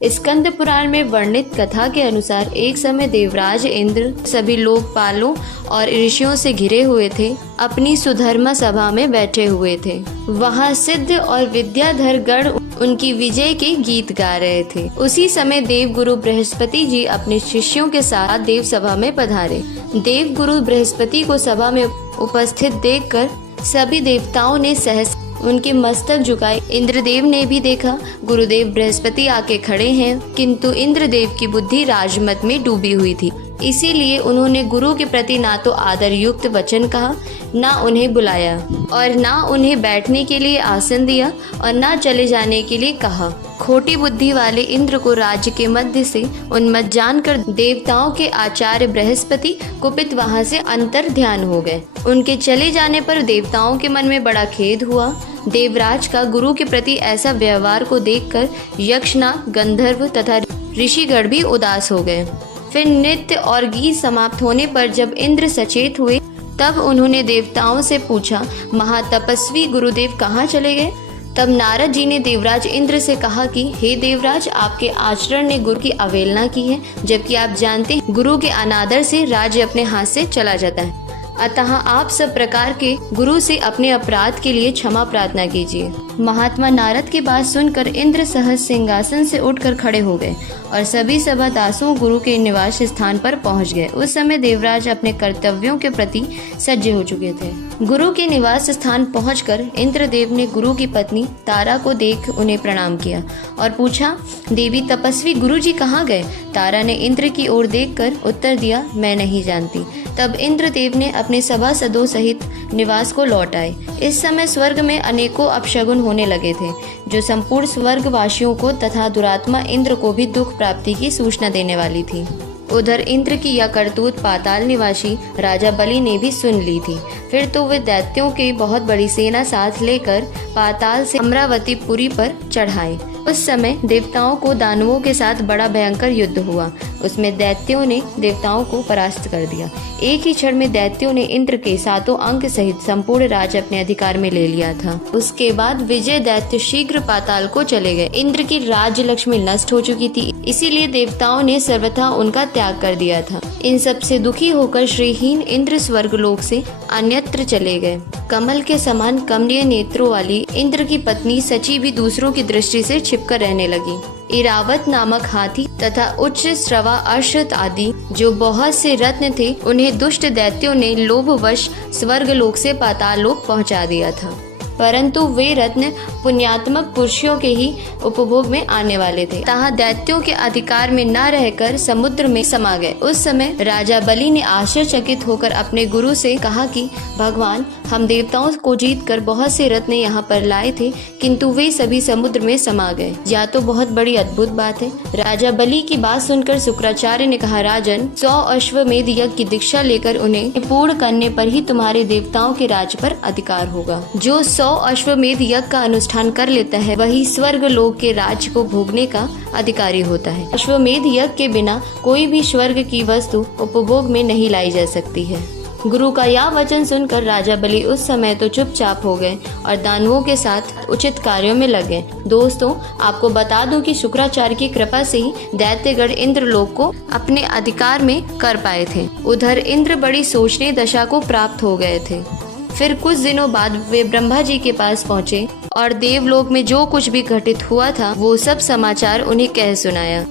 स्कंद पुराण में वर्णित कथा के अनुसार एक समय देवराज इंद्र सभी लोकपालों और ऋषियों से घिरे हुए थे, अपनी सुधर्मा सभा में बैठे हुए थे। वहाँ सिद्ध और विद्याधर गण उनकी विजय के गीत गा रहे थे। उसी समय देव गुरु बृहस्पति जी अपने शिष्यों के साथ देव सभा में पधारे। देव गुरु बृहस्पति को सभा में उपस्थित देखकर सभी देवताओं ने सहस उनके मस्तक झुकाए। इंद्रदेव ने भी देखा गुरुदेव बृहस्पति आके खड़े हैं, किंतु इंद्रदेव की बुद्धि राजमत में डूबी हुई थी। इसीलिए उन्होंने गुरु के प्रति ना तो आदर युक्त वचन कहा, ना उन्हें बुलाया और ना उन्हें बैठने के लिए आसन दिया और ना चले जाने के लिए कहा। खोटी बुद्धि वाले इंद्र को राज्य के मध्य से उन्मत्त जानकर देवताओं के आचार्य बृहस्पति कुपित वहां से अंतर ध्यान हो गए। उनके चले जाने पर देवताओं के मन में बड़ा खेद हुआ। देवराज का गुरु के प्रति ऐसा व्यवहार को देखकर यक्षनाग, गंधर्व तथा ऋषिगण भी उदास हो गए। फिर नृत्य और गीत समाप्त होने पर जब इंद्र सचेत हुए तब उन्होंने देवताओं से पूछा, महातपस्वी गुरुदेव कहाँ चले गए? तब नारद जी ने देवराज इंद्र से कहा कि हे देवराज, आपके आचरण ने गुरु की अवहेलना की है, जबकि आप जानते हैं गुरु के अनादर से राज्य अपने हाथ से चला जाता है। अतः आप सब प्रकार के गुरु से अपने अपराध के लिए क्षमा प्रार्थना कीजिए। महात्मा नारद की बात सुनकर इंद्र सहज सिंहासन से उठकर खड़े हो गए और सभी सभा दासों गुरु के निवास स्थान पर पहुंच गए। उस समय देवराज अपने कर्तव्यों के प्रति सज्ज हो चुके थे। गुरु के निवास स्थान पहुंचकर इंद्रदेव ने गुरु की पत्नी तारा को देख उन्हें प्रणाम किया और पूछा, देवी तपस्वी गुरु जी कहाँ गए? तारा ने इंद्र की ओर देखकर उत्तर दिया, मैं नहीं जानती। तब इंद्रदेव ने अपने सभासदों सहित निवास को लौट आए। इस समय स्वर्ग में अनेकों अपशगुन होने लगे थे, जो संपूर्ण स्वर्गवासियों को तथा दुरात्मा इंद्र को भी दुख प्राप्ति की सूचना देने वाली थी। उधर इंद्र की यह करतूत पाताल निवासी राजा बलि ने भी सुन ली थी। फिर तो वे दैत्यों की बहुत बड़ी सेना साथ लेकर पाताल से अमरावती पुरी पर चढ़ाए। उस समय देवताओं को दानवों के साथ बड़ा भयंकर युद्ध हुआ। उसमें दैत्यों ने देवताओं को परास्त कर दिया। एक ही क्षण में दैत्यों ने इंद्र के 7 अंक सहित संपूर्ण राज्य अपने अधिकार में ले लिया था। उसके बाद विजय दैत्य शीघ्र पाताल को चले गए। इंद्र की राज्य लक्ष्मी नष्ट हो चुकी थी, इसीलिए देवताओं ने सर्वथा उनका त्याग कर दिया था। इन सब से दुखी होकर श्रीहीन इंद्र स्वर्गलोक से अन्यत्र चले गए। कमल के समान कमनीय नेत्रों वाली इंद्र की पत्नी सची भी दूसरों की दृष्टि से छिपकर रहने लगी। इरावत नामक हाथी तथा उच्च श्रवा अश्वत आदि जो बहुत से रत्न थे, उन्हें दुष्ट दैत्यों ने लोभवश स्वर्गलोक से पाताल लोक पहुंचा दिया था। परंतु वे रत्न पुण्यात्मक पुरुषों के ही उपभोग में आने वाले थे, तहाँ दैत्यों के अधिकार में न रहकर समुद्र में समा गए। उस समय राजा बलि ने आश्चर्यचकित होकर अपने गुरु से कहा कि भगवान, हम देवताओं को जीतकर बहुत से रत्न यहाँ पर लाए थे, किंतु वे सभी समुद्र में समा गए। यह तो बहुत बड़ी अद्भुत बात है। राजा बलि की बात सुनकर शुक्राचार्य ने कहा, राजन, 100 अश्वमेध यज्ञ की दीक्षा लेकर उन्हें पूर्ण करने पर ही तुम्हारे देवताओं के राज्य पर अधिकार होगा। जो 100 अश्वमेध यज्ञ का अनुष्ठान कर लेता है, वही स्वर्ग लोक के राज्य को भोगने का अधिकारी होता है। अश्वमेध यज्ञ के बिना कोई भी स्वर्ग की वस्तु उपभोग में नहीं लाई जा सकती है। गुरु का यह वचन सुनकर राजा बलि उस समय तो चुपचाप हो गए और दानवों के साथ उचित कार्यों में लगे। दोस्तों, आपको बता दूं कि शुक्राचार्य की कृपा से ही दैत्यगण इंद्रलोक को अपने अधिकार में कर पाए थे। उधर इंद्र बड़ी शोचनीय दशा को प्राप्त हो गए थे। फिर कुछ दिनों बाद वे ब्रह्मा जी के पास पहुँचे और देवलोक में जो कुछ भी घटित हुआ था वो सब समाचार उन्हें कह सुनाया।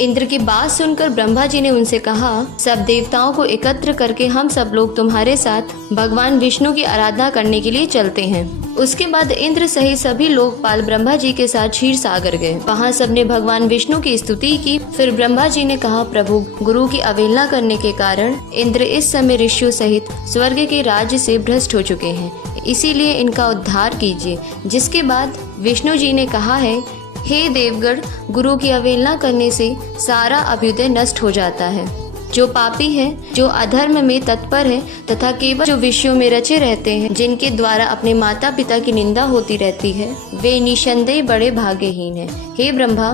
इंद्र की बात सुनकर ब्रह्मा जी ने उनसे कहा, सब देवताओं को एकत्र करके हम सब लोग तुम्हारे साथ भगवान विष्णु की आराधना करने के लिए चलते हैं। उसके बाद इंद्र सहित सभी लोकपाल ब्रह्मा जी के साथ क्षीर सागर गए। वहाँ सबने भगवान विष्णु की स्तुति की। फिर ब्रह्मा जी ने कहा, प्रभु, गुरु की अवहेलना करने के कारण इंद्र इस समय ऋषियों सहित स्वर्ग के राज्य से भ्रष्ट हो चुके हैं, इसीलिए इनका उद्धार कीजिए। जिसके बाद विष्णु जी ने कहा है, हे देवगण, गुरु की अवहेलना करने से सारा अभ्युदय नष्ट हो जाता है। जो पापी है, जो अधर्म में तत्पर है तथा केवल जो विषयों में रचे रहते हैं, जिनके द्वारा अपने माता पिता की निंदा होती रहती है, वे निसंदेह बड़े भाग्यहीन हैं। हे ब्रह्मा,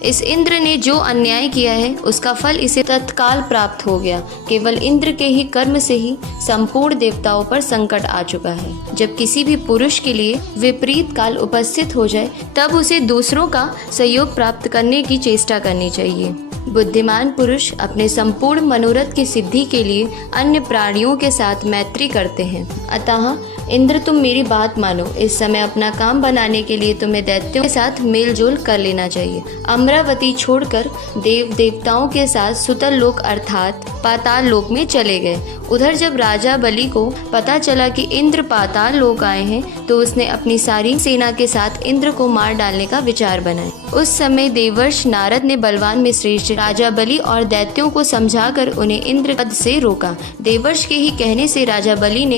इस इंद्र ने जो अन्याय किया है उसका फल इसे तत्काल प्राप्त हो गया। केवल इंद्र के ही कर्म से ही संपूर्ण देवताओं पर संकट आ चुका है। जब किसी भी पुरुष के लिए विपरीत काल उपस्थित हो जाए तब उसे दूसरों का सहयोग प्राप्त करने की चेष्टा करनी चाहिए। बुद्धिमान पुरुष अपने संपूर्ण मनोरथ की सिद्धि के लिए अन्य प्राणियों के साथ मैत्री करते हैं। अतः इंद्र, तुम मेरी बात मानो। इस समय अपना काम बनाने के लिए तुम्हें दैत्यों के साथ मेलजोल कर लेना चाहिए। अमरावती छोड़कर देव देवताओं के साथ सुतल लोक अर्थात पाताल लोक में चले गए। उधर जब राजा बलि को पता चला कि इंद्र पाताल लोक आए हैं तो उसने अपनी सारी सेना के साथ इंद्र को मार डालने का विचार बनाया। उस समय देवर्ष नारद ने बलवान में श्रेष्ठ राजा बलि और दैत्यों को समझाकर उन्हें इंद्र पद से रोका। देवर्ष के ही कहने से राजा बलि ने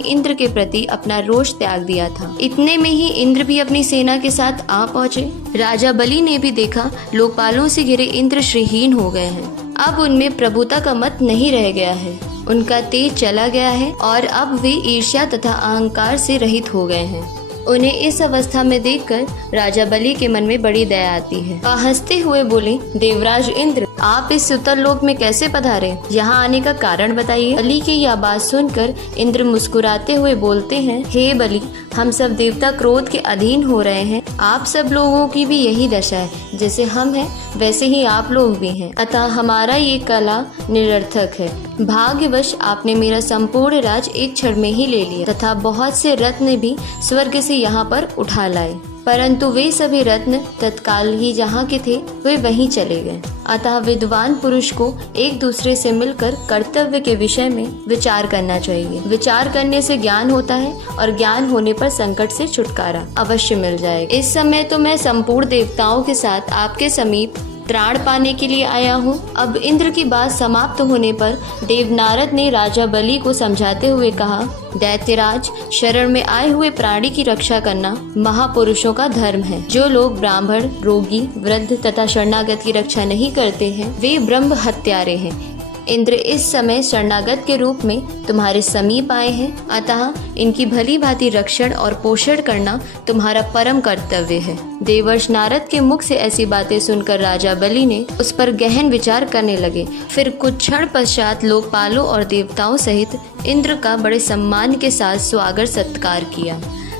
इंद्र के प्रति अपना रोष त्याग दिया था। इतने में ही इंद्र भी अपनी सेना के साथ आ पहुँचे। राजा बलि ने भी देखा लोकपालों से घिरे इंद्र श्रीहीन हो गए हैं। अब उनमें प्रभुता का मत नहीं रह गया है। उनका तेज चला गया है और अब वे ईर्ष्या तथा अहंकार से रहित हो गए हैं। उन्हें इस अवस्था में देखकर राजा बलि के मन में बड़ी दया आती है। वह हंसते हुए बोले, देवराज इंद्र, आप इस सुतल लोक में कैसे पधारे? यहाँ आने का कारण बताइए। बलि की यह बात सुनकर इंद्र मुस्कुराते हुए बोलते हैं, हे बलि, हम सब देवता क्रोध के अधीन हो रहे हैं। आप सब लोगों की भी यही दशा है। जैसे हम हैं वैसे ही आप लोग भी हैं। अतः हमारा ये कला निरर्थक है। भाग्यवश आपने मेरा संपूर्ण राज एक क्षण में ही ले लिया तथा बहुत से रत्न भी स्वर्ग से यहाँ पर उठा लाए, परंतु वे सभी रत्न तत्काल ही जहाँ के थे वे वहीं चले गए। अतः विद्वान पुरुष को एक दूसरे से मिलकर कर्तव्य के विषय में विचार करना चाहिए। विचार करने से ज्ञान होता है और ज्ञान होने पर संकट से छुटकारा अवश्य मिल जाएगा। इस समय तो मैं संपूर्ण देवताओं के साथ आपके समीप त्राण पाने के लिए आया हूँ। अब इंद्र की बात समाप्त होने पर देव नारद ने राजा बलि को समझाते हुए कहा, दैत्यराज, शरण में आए हुए प्राणी की रक्षा करना महापुरुषों का धर्म है। जो लोग ब्राह्मण, रोगी, वृद्ध तथा शरणागत की रक्षा नहीं करते हैं वे ब्रह्म हत्यारे हैं। इंद्र इस समय शरणागत के रूप में तुम्हारे समीप आए हैं, अतः इनकी भली भांति रक्षण और पोषण करना तुम्हारा परम कर्तव्य है। देवर्ष नारद के मुख से ऐसी बातें सुनकर राजा बलि ने उस पर गहन विचार करने लगे। फिर कुछ क्षण पश्चात लोकपालों और देवताओं सहित इंद्र का बड़े सम्मान के साथ स्वागत सत्कार किया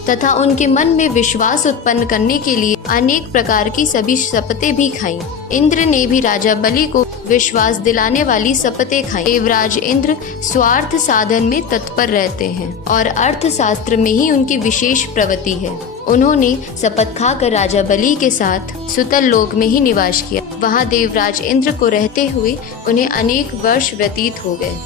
तथा उनके मन में विश्वास उत्पन्न करने के लिए अनेक प्रकार की सभी शपथें भी खाईं। इंद्र ने भी राजा बलि को विश्वास दिलाने वाली शपथें खाईं। देवराज इंद्र स्वार्थ साधन में तत्पर रहते हैं और अर्थशास्त्र में ही उनकी विशेष प्रवृत्ति है। उन्होंने शपथ खाकर राजा बलि के साथ सुतल लोक में ही निवास किया। वहाँ देवराज इंद्र को रहते हुए उन्हें अनेक वर्ष व्यतीत हो गए।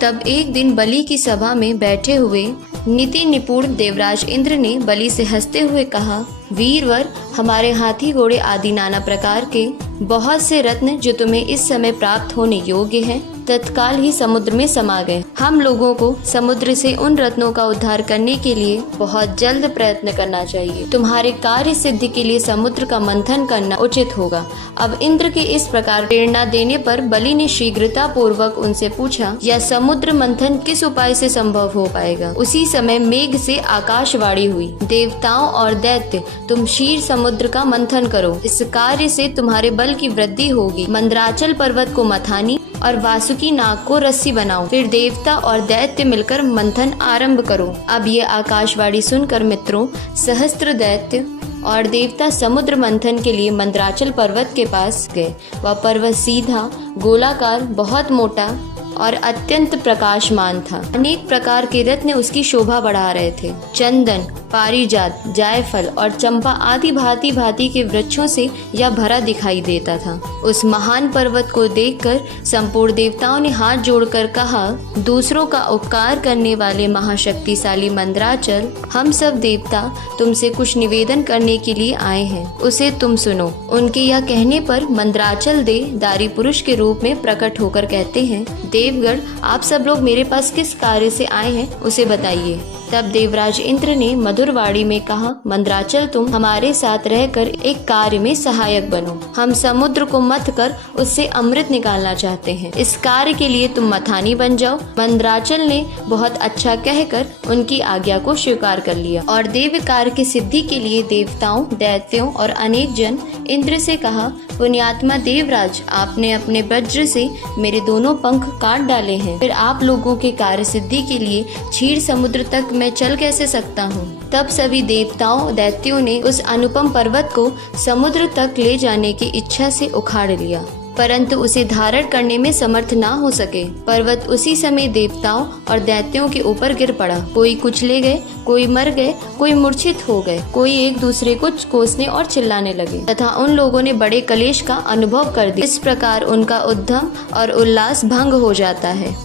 तब एक दिन बलि की सभा में बैठे हुए नीति निपुण देवराज इंद्र ने बलि से हंसते हुए कहा, वीरवर, हमारे हाथी घोड़े आदि नाना प्रकार के बहुत से रत्न जो तुम्हें इस समय प्राप्त होने योग्य हैं तत्काल ही समुद्र में समा गए। हम लोगों को समुद्र से उन रत्नों का उद्धार करने के लिए बहुत जल्द प्रयत्न करना चाहिए। तुम्हारे कार्य सिद्धि के लिए समुद्र का मंथन करना उचित होगा। अब इंद्र के इस प्रकार प्रेरणा देने पर बलि ने शीघ्रता पूर्वक उनसे पूछा, यह समुद्र मंथन किस उपाय से संभव हो पाएगा? उसी समय मेघ से आकाशवाणी हुई, देवताओं और दैत्य, तुम क्षीर समुद्र का मंथन करो। इस कार्य से तुम्हारे बल की वृद्धि होगी। मंदराचल पर्वत को मथानी और वासुकी नाग को रस्सी बनाओ। फिर देवता और दैत्य मिलकर मंथन आरंभ करो। अब ये आकाशवाणी सुनकर मित्रों, सहस्त्र दैत्य और देवता समुद्र मंथन के लिए मंदराचल पर्वत के पास गए। वह पर्वत सीधा, गोलाकार, बहुत मोटा और अत्यंत प्रकाशमान था। अनेक प्रकार के रत्न उसकी शोभा बढ़ा रहे थे। चंदन, पारिजात, जायफल और चंपा आदि भांति भांति के वृक्षों से यह भरा दिखाई देता था। उस महान पर्वत को देखकर संपूर्ण देवताओं ने हाथ जोड़कर कहा, दूसरों का उपकार करने वाले महाशक्तिशाली मंदराचल, हम सब देवता तुमसे कुछ निवेदन करने के लिए आए हैं, उसे तुम सुनो। उनके यह कहने पर मंदराचल देव दारी पुरुष के रूप में प्रकट होकर कहते हैं, देवगण, आप सब लोग मेरे पास किस कार्य से आए हैं उसे बताइए। तब देवराज इंद्र ने मधुर वाणी में कहा, मंदराचल तुम हमारे साथ रहकर एक कार्य में सहायक बनो। हम समुद्र को मथ कर उससे अमृत निकालना चाहते हैं। इस कार्य के लिए तुम मथानी बन जाओ। मंदराचल ने बहुत अच्छा कहकर उनकी आज्ञा को स्वीकार कर लिया और देव कार्य की सिद्धि के लिए देवताओं, दैत्यों और अनेक जन इंद्र से कहा, पुण्यात्मा देवराज, आपने अपने वज्र से मेरे दोनों पंख काट डाले हैं, फिर आप लोगों के कार्य सिद्धि के लिए क्षीर समुद्र तक मैं चल कैसे सकता हूँ। तब सभी देवताओं, दैत्यों ने उस अनुपम पर्वत को समुद्र तक ले जाने की इच्छा से उखाड़ लिया, परंतु उसे धारण करने में समर्थ ना हो सके। पर्वत उसी समय देवताओं और दैत्यों के ऊपर गिर पड़ा। कोई कुचले गए, कोई मर गए, कोई मूर्छित हो गए, कोई एक दूसरे को कोसने और चिल्लाने लगे तथा उन लोगों ने बड़े क्लेश का अनुभव कर दिया। इस प्रकार उनका उद्यम और उल्लास भंग हो जाता है।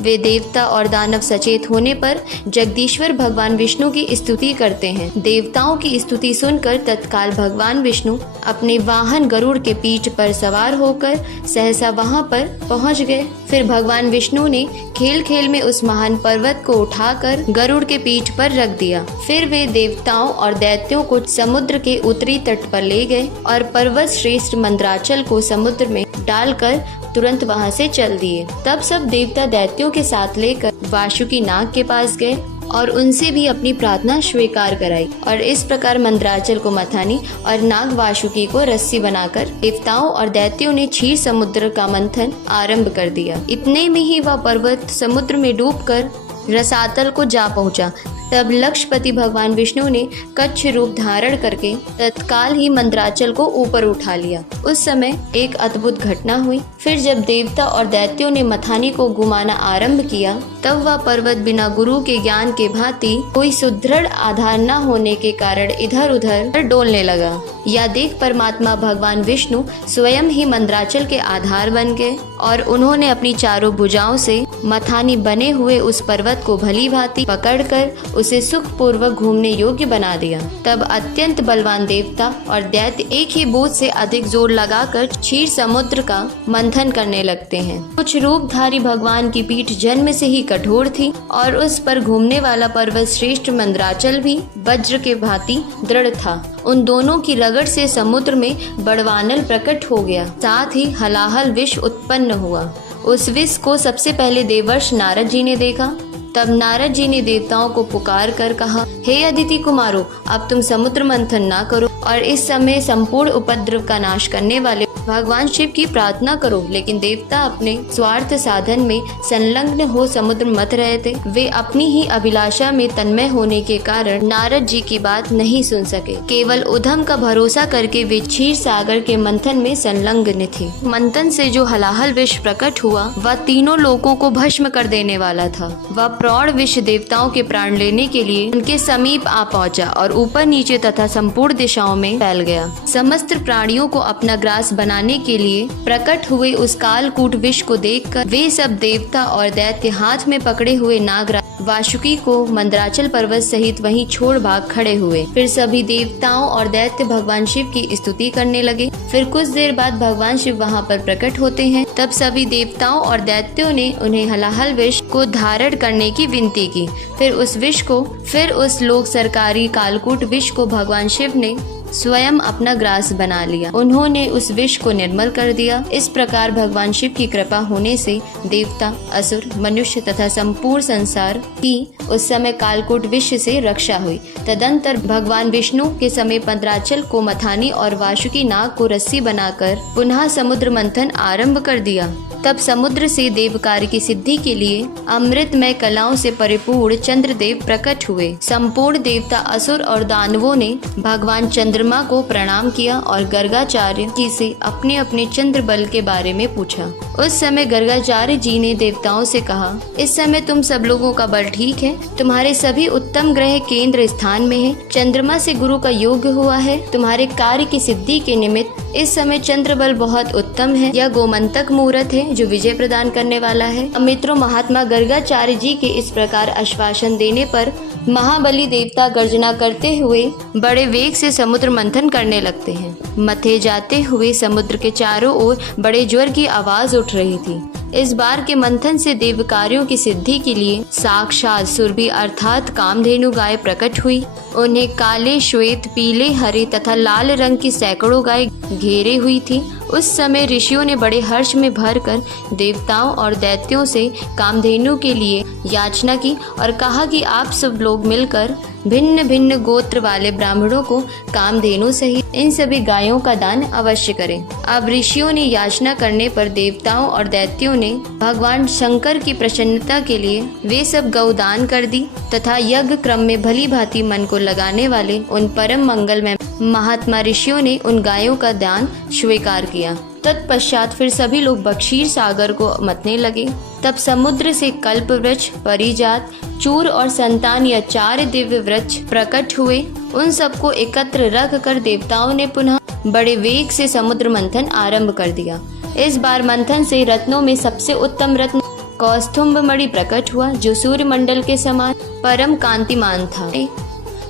वे देवता और दानव सचेत होने पर जगदीश्वर भगवान विष्णु की स्तुति करते हैं। देवताओं की स्तुति सुनकर तत्काल भगवान विष्णु अपने वाहन गरुड़ के पीठ पर सवार होकर सहसा वहां पर पहुंच गए। फिर भगवान विष्णु ने खेल खेल में उस महान पर्वत को उठाकर गरुड़ के पीठ पर रख दिया। फिर वे देवताओं और दैत्यों को समुद्र के उत्तरी तट पर ले गए और पर्वत श्रेष्ठ मंदराचल को समुद्र में डालकर तुरंत वहां से चल दिए। तब सब देवता दैत्यों के साथ लेकर वासुकी नाग के पास गए और उनसे भी अपनी प्रार्थना स्वीकार कराई और इस प्रकार मंदराचल को मथानी और नाग वासुकी को रस्सी बनाकर देवताओं और दैत्यों ने क्षीर समुद्र का मंथन आरंभ कर दिया। इतने में ही वह पर्वत समुद्र में डूबकर रसातल को जा पहुंचा। तब लक्ष्मीपति भगवान विष्णु ने कच्छ रूप धारण करके तत्काल ही मंदराचल को ऊपर उठा लिया। उस समय एक अद्भुत घटना हुई। फिर जब देवता और दैत्यों ने मथानी को घुमाना आरंभ किया, तब वह पर्वत बिना गुरु के ज्ञान के भांति कोई सुदृढ़ आधार न होने के कारण इधर उधर डोलने लगा। या देख परमात्मा भगवान विष्णु स्वयं ही मंदराचल के आधार बन गए और उन्होंने अपनी चारों भुजाओं से मथानी बने हुए उस पर्वत को भली भांति पकड़कर उसे सुख पूर्वक घूमने योग्य बना दिया। तब अत्यंत बलवान देवता और दैत्य एक ही बोझ से अधिक जोर लगाकर क्षीर समुद्र का मंथन करने लगते हैं। कुछ रूपधारी भगवान की पीठ जन्म से ही कठोर थी और उस पर घूमने वाला पर्वत श्रेष्ठ मंदराचल भी वज्र के भांति दृढ़ था। उन दोनों की रगड़ से समुद्र में बड़वानल प्रकट हो गया, साथ ही हलाहल विष उत्पन्न हुआ। उस विष को सबसे पहले देवर्षि नारद जी ने देखा। तब नारद जी ने देवताओं को पुकार कर कहा, हे अदिति कुमारों, अब तुम समुद्र मंथन ना करो और इस समय संपूर्ण उपद्रव का नाश करने वाले भगवान शिव की प्रार्थना करो। लेकिन देवता अपने स्वार्थ साधन में संलग्न हो समुद्र मथ रहे थे। वे अपनी ही अभिलाषा में तन्मय होने के कारण नारद जी की बात नहीं सुन सके। केवल उधम का भरोसा करके वे क्षीर सागर के मंथन में संलग्न थे। मंथन से जो हलाहल विष प्रकट हुआ वह तीनों लोगों को भस्म कर देने वाला था। वह प्रौढ़ विष देवताओं के प्राण लेने के लिए उनके समीप आ पहुंचा और ऊपर नीचे तथा संपूर्ण दिशाओं में फैल गया। समस्त प्राणियों को अपना ग्रास बनाने के लिए प्रकट हुए उस कालकूट विष को देखकर वे सब देवता और दैत्य हाथ में पकड़े हुए नागराज वासुकी को मंदराचल पर्वत सहित वहीं छोड़ भाग खड़े हुए। फिर सभी देवताओं और दैत्य भगवान शिव की स्तुति करने लगे। फिर कुछ देर बाद भगवान शिव वहां पर प्रकट होते हैं। तब सभी देवताओं और दैत्यों ने उन्हें हलाहल विष को धारण करने की विनती की। फिर उस लोक सरकारी कालकूट विष को भगवान शिव ने स्वयं अपना ग्रास बना लिया। उन्होंने उस विष को निर्मल कर दिया। इस प्रकार भगवान शिव की कृपा होने से देवता, असुर, मनुष्य तथा संपूर्ण संसार की उस समय कालकूट विष से रक्षा हुई। तदंतर भगवान विष्णु के समय मंदराचल को मथानी और वासुकी नाग को रस्सी बनाकर पुनः समुद्र मंथन आरंभ कर दिया। तब समुद्र से देव कार्य की सिद्धि के लिए अमृतमय कलाओं से परिपूर्ण चंद्रदेव प्रकट हुए। संपूर्ण देवता, असुर और दानवों ने भगवान चंद्रमा को प्रणाम किया और गर्गाचार्य जी से अपने अपने चंद्र बल के बारे में पूछा। उस समय गर्गाचार्य जी ने देवताओं से कहा, इस समय तुम सब लोगों का बल ठीक है। तुम्हारे सभी उत्तम ग्रह केंद्र स्थान में है। चंद्रमा से गुरु का योग हुआ है। तुम्हारे कार्य की सिद्धि के निमित्त इस समय चंद्र बल बहुत उत्तम है। यह गोमंतक मुहूर्त है जो विजय प्रदान करने वाला है। मित्रों, महात्मा गर्गाचार्य जी के इस प्रकार आश्वासन देने पर महाबली देवता गर्जना करते हुए बड़े वेग से समुद्र मंथन करने लगते हैं। मथे जाते हुए समुद्र के चारों ओर बड़े ज्वर की आवाज उठ रही थी। इस बार के मंथन से देव कार्यों की सिद्धि के लिए साक्षात सुरभि अर्थात कामधेनु गाय प्रकट हुई। उन्हें काले, श्वेत, पीले, हरे तथा लाल रंग की सैकड़ों गाय घेरे हुई थी। उस समय ऋषियों ने बड़े हर्ष में भरकर देवताओं और दैत्यों से कामधेनु के लिए याचना की और कहा कि आप सब लोग मिलकर भिन्न भिन्न गोत्र वाले ब्राह्मणों को कामधेनु सहित इन सभी गायों का दान अवश्य करें। अब ऋषियों ने याचना करने पर देवताओं और दैत्यों ने भगवान शंकर की प्रसन्नता के लिए वे सब गौदान कर दी तथा यज्ञ क्रम में भली भांति मन को लगाने वाले उन परम मंगलमय महात्मा ऋषियों ने उन गायों का दान स्वीकार किया। तत्पश्चात फिर सभी लोग बक्षीर सागर को मतने लगे। तब समुद्र से कल्प वृक्ष, परिजात, चूर और संतान या 4 दिव्य वृक्ष प्रकट हुए। उन सबको एकत्र रख कर देवताओं ने पुनः बड़े वेग से समुद्र मंथन आरंभ कर दिया। इस बार मंथन से रत्नों में सबसे उत्तम रत्न कौस्तुभ मणि प्रकट हुआ, जो सूर्य मंडल के समान परम कांतिमान था।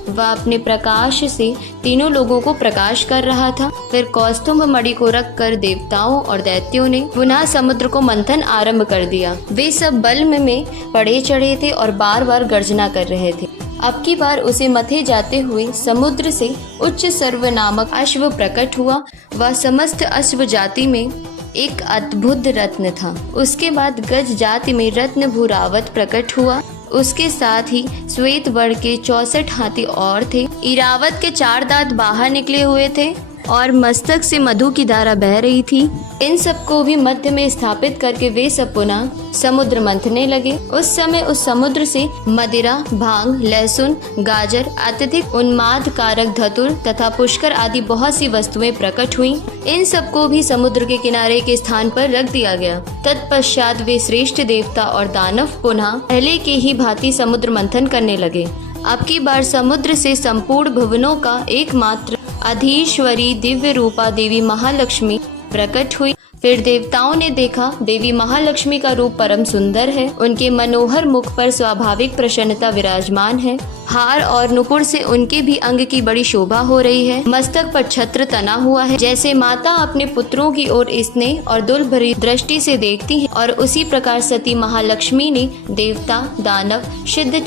वह अपने प्रकाश से तीनों लोगों को प्रकाश कर रहा था। फिर कौस्तुभ मणि को रखकर देवताओं और दैत्यों ने पुनः समुद्र को मंथन आरंभ कर दिया। वे सब बल में पड़े चढ़े थे और बार बार गर्जना कर रहे थे। अब की बार उसे मथे जाते हुए समुद्र से उच्च सर्व नामक अश्व प्रकट हुआ। वह समस्त अश्व जाति में एक अद्भुत रत्न था। उसके बाद गज जाति में रत्न भूरावत प्रकट हुआ। उसके साथ ही श्वेत वर्ण के 64 हाथी और थे। इरावत के 4 दांत बाहर निकले हुए थे और मस्तक से मधु की धारा बह रही थी। इन सबको भी मध्य में स्थापित करके वे सब पुनः समुद्र मंथने लगे। उस समय उस समुद्र से मदिरा, भांग, लहसुन, गाजर, अत्यधिक उन्माद कारक धतुर तथा पुष्कर आदि बहुत सी वस्तुएं प्रकट हुई। इन सबको भी समुद्र के किनारे के स्थान पर रख दिया गया। तत्पश्चात वे श्रेष्ठ देवता और दानव पुनः पहले के ही भांति समुद्र मंथन करने लगे। अब की बार समुद्र से संपूर्ण भुवनों का एकमात्र अधीश्वरी दिव्य रूपा देवी महालक्ष्मी प्रकट हुई। फिर देवताओं ने देखा देवी महालक्ष्मी का रूप परम सुंदर है। उनके मनोहर मुख पर स्वाभाविक प्रसन्नता विराजमान है। हार और नुपुर से उनके भी अंग की बड़ी शोभा हो रही है। मस्तक पर छत्र तना हुआ है। जैसे माता अपने पुत्रों की ओर स्नेह और दुल भरी दृष्टि से देखती है, और उसी प्रकार सती महालक्ष्मी ने देवता, दानव, सिद्ध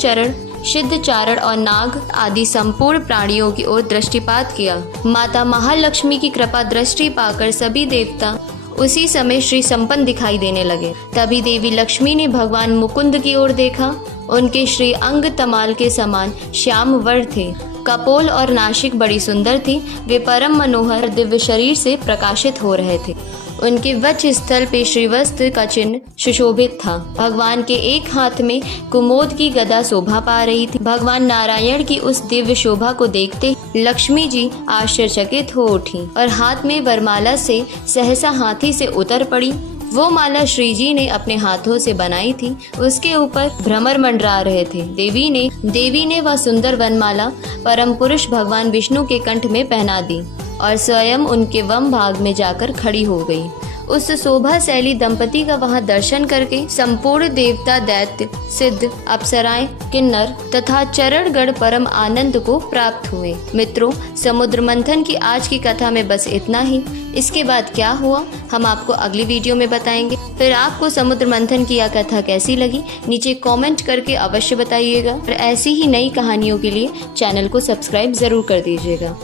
चारण और नाग आदि संपूर्ण प्राणियों की ओर दृष्टिपात किया। माता महालक्ष्मी की कृपा दृष्टि पाकर सभी देवता उसी समय श्री संपन्न दिखाई देने लगे। तभी देवी लक्ष्मी ने भगवान मुकुंद की ओर देखा। उनके श्री अंग तमाल के समान श्याम वर्ण थे। कपोल और नासिक बड़ी सुंदर थी। वे परम मनोहर दिव्य शरीर से प्रकाशित हो रहे थे। उनके वक्ष स्थल पे श्रीवस्त्र का चिन्ह सुशोभित था। भगवान के एक हाथ में कुमोद की गदा शोभा पा रही थी। भगवान नारायण की उस दिव्य शोभा को देखते लक्ष्मी जी आश्चर्यचकित हो उठी और हाथ में वरमाला से सहसा हाथी से उतर पड़ी। वो माला श्री जी ने अपने हाथों से बनाई थी। उसके ऊपर भ्रमर मंडरा रहे थे। देवी ने वह सुंदर वनमाला परम पुरुष भगवान विष्णु के कंठ में पहना दी और स्वयं उनके वम भाग में जाकर खड़ी हो गई। उस शोभाशैली दंपति का वहां दर्शन करके संपूर्ण देवता, दैत्य, सिद्ध, अप्सराएं, किन्नर तथा चरणगण परम आनंद को प्राप्त हुए। मित्रों, समुद्र मंथन की आज की कथा में बस इतना ही। इसके बाद क्या हुआ हम आपको अगली वीडियो में बताएंगे। फिर आपको समुद्र मंथन की यह कथा कैसी लगी नीचे कमेंट करके अवश्य बताइएगा और ऐसी ही नई कहानियों के लिए चैनल को सब्सक्राइब जरूर कर दीजिएगा।